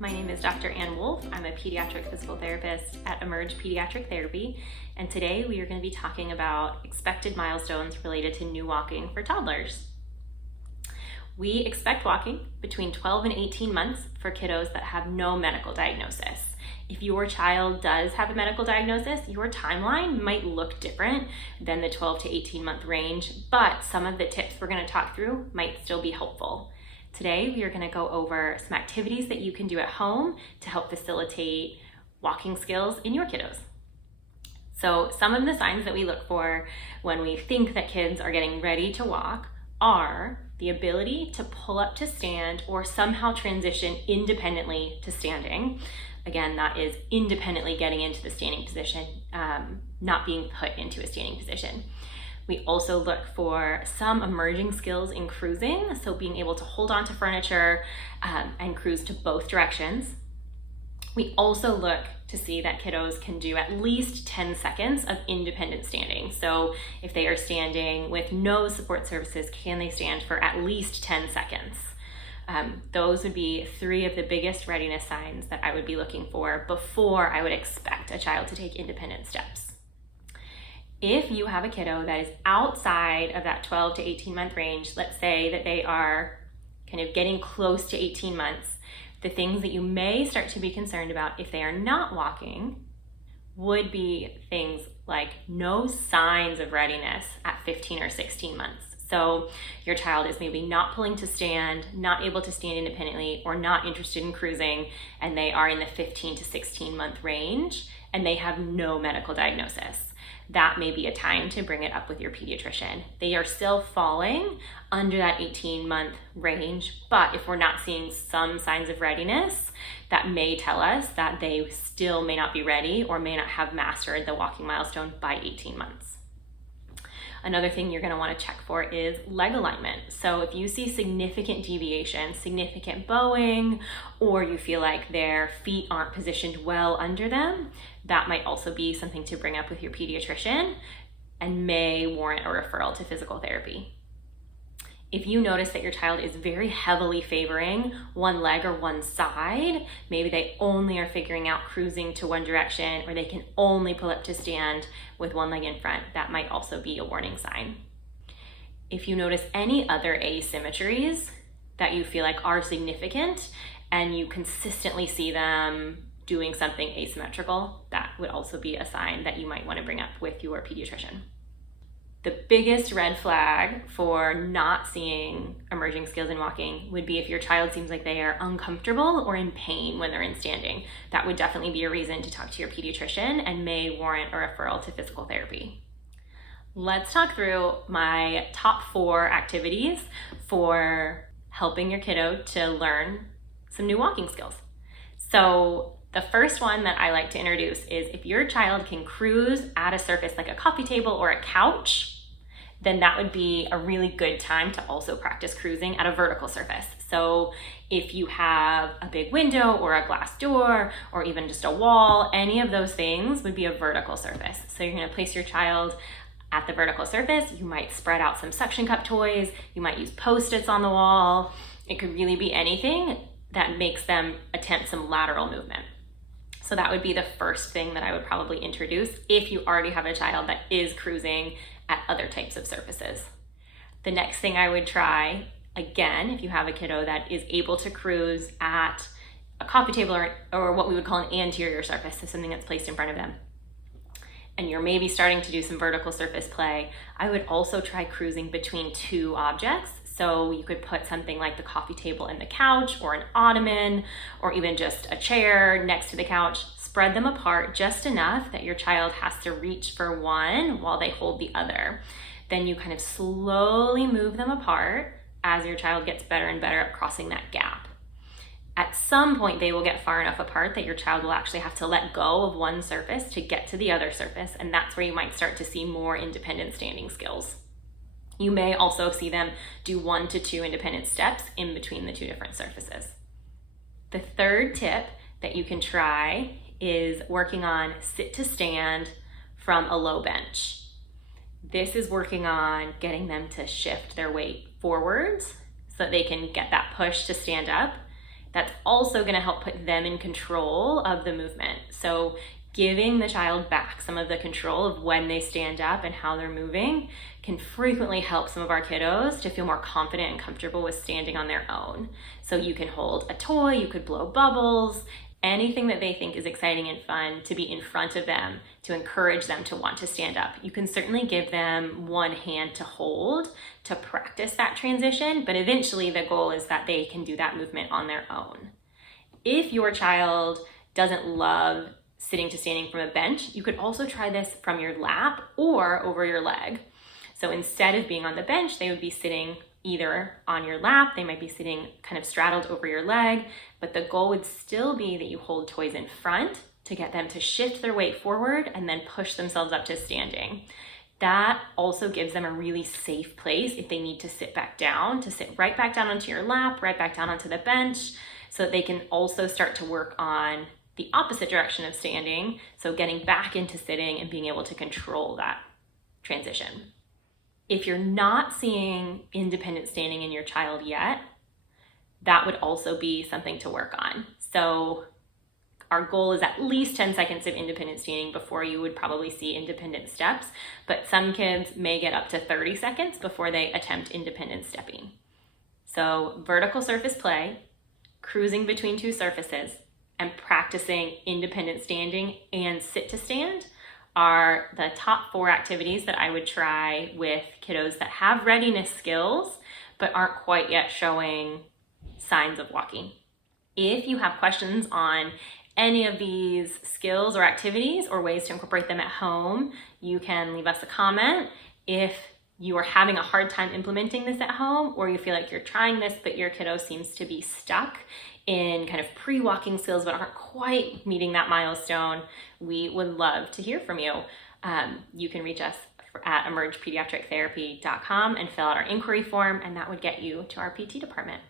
My name is Dr. Wolfe. I'm a pediatric physical therapist at Emerge Pediatric Therapy, and today we are going to be talking about expected milestones related to new walking for toddlers. We expect walking between 12 and 18 months for kiddos that have no medical diagnosis. If your child does have a medical diagnosis, your timeline might look different than the 12 to 18 month range, but some of the tips we're going to talk through might still be helpful. Today, we are going to go over some activities that you can do at home to help facilitate walking skills in your kiddos. So some of the signs that we look for when we think that kids are getting ready to walk are the ability to pull up to stand or somehow transition independently to standing. Again, that is independently getting into the standing position, not being put into a standing position. We also look for some emerging skills in cruising, so being able to hold on to furniture and cruise to both directions. We also look to see that kiddos can do at least 10 seconds of independent standing. So if they are standing with no support surfaces, can they stand for at least 10 seconds? Those would be three of the biggest readiness signs that I would be looking for before I would expect a child to take independent steps. If you have a kiddo that is outside of that 12 to 18 month range, let's say that they are kind of getting close to 18 months, the things that you may start to be concerned about if they are not walking would be things like no signs of readiness at 15 or 16 months. So your child is maybe not pulling to stand, not able to stand independently, or not interested in cruising, and they are in the 15 to 16 month range, and they have no medical diagnosis. That may be a time to bring it up with your pediatrician. They are still falling under that 18-month range, but if we're not seeing some signs of readiness, that may tell us that they still may not be ready or may not have mastered the walking milestone by 18 months. Another thing you're going to want to check for is leg alignment. So if you see significant deviation, significant bowing, or you feel like their feet aren't positioned well under them, that might also be something to bring up with your pediatrician and may warrant a referral to physical therapy. If you notice that your child is very heavily favoring one leg or one side, maybe they only are figuring out cruising to one direction, or they can only pull up to stand with one leg in front, that might also be a warning sign. If you notice any other asymmetries that you feel like are significant and you consistently see them doing something asymmetrical, that would also be a sign that you might want to bring up with your pediatrician. The biggest red flag for not seeing emerging skills in walking would be if your child seems like they are uncomfortable or in pain when they're in standing. That would definitely be a reason to talk to your pediatrician and may warrant a referral to physical therapy. Let's talk through my top 4 activities for helping your kiddo to learn some new walking skills. So the first one that I like to introduce is if your child can cruise at a surface like a coffee table or a couch, then that would be a really good time to also practice cruising at a vertical surface. So if you have a big window or a glass door or even just a wall, any of those things would be a vertical surface. So you're going to place your child at the vertical surface. You might spread out some suction cup toys. You might use Post-its on the wall. It could really be anything that makes them attempt some lateral movement. So that would be the first thing that I would probably introduce if you already have a child that is cruising at other types of surfaces. The next thing I would try, again, if you have a kiddo that is able to cruise at a coffee table or what we would call an anterior surface, so something that's placed in front of them, and you're maybe starting to do some vertical surface play, I would also try cruising between 2 objects. So you could put something like the coffee table and the couch, or an ottoman, or even just a chair next to the couch. Spread them apart just enough that your child has to reach for one while they hold the other. Then you kind of slowly move them apart as your child gets better and better at crossing that gap. At some point, they will get far enough apart that your child will actually have to let go of one surface to get to the other surface, and that's where you might start to see more independent standing skills. You may also see them do 1 to 2 independent steps in between the 2 different surfaces. The third tip that you can try is working on sit to stand from a low bench. This is working on getting them to shift their weight forwards so that they can get that push to stand up That's also going to help put them in control of the movement. So giving the child back some of the control of when they stand up and how they're moving can frequently help some of our kiddos to feel more confident and comfortable with standing on their own. So you can hold a toy, you could blow bubbles, anything that they think is exciting and fun to be in front of them to encourage them to want to stand up. You can certainly give them one hand to hold to practice that transition, but eventually the goal is that they can do that movement on their own. If your child doesn't love sitting to standing from a bench, you could also try this from your lap or over your leg. So instead of being on the bench, they would be sitting either on your lap, they might be sitting kind of straddled over your leg, but the goal would still be that you hold toys in front to get them to shift their weight forward and then push themselves up to standing. That also gives them a really safe place if they need to sit back down, to sit right back down onto your lap, right back down onto the bench, so that they can also start to work on the opposite direction of standing, so getting back into sitting and being able to control that transition. If you're not seeing independent standing in your child yet, that would also be something to work on. So our goal is at least 10 seconds of independent standing before you would probably see independent steps, but some kids may get up to 30 seconds before they attempt independent stepping. So vertical surface play, cruising between two surfaces, and practicing independent standing and sit to stand are the top 4 activities that I would try with kiddos that have readiness skills but aren't quite yet showing signs of walking. If you have questions on any of these skills or activities or ways to incorporate them at home, you can leave us a comment. If you are having a hard time implementing this at home, or you feel like you're trying this but your kiddo seems to be stuck in kind of pre-walking skills but aren't quite meeting that milestone, we would love to hear from you. You can reach us at emergepediatrictherapy.com and fill out our inquiry form, and that would get you to our PT department.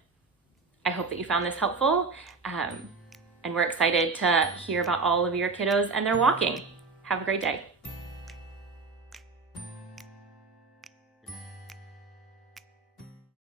I hope that you found this helpful, and we're excited to hear about all of your kiddos and their walking. Have a great day.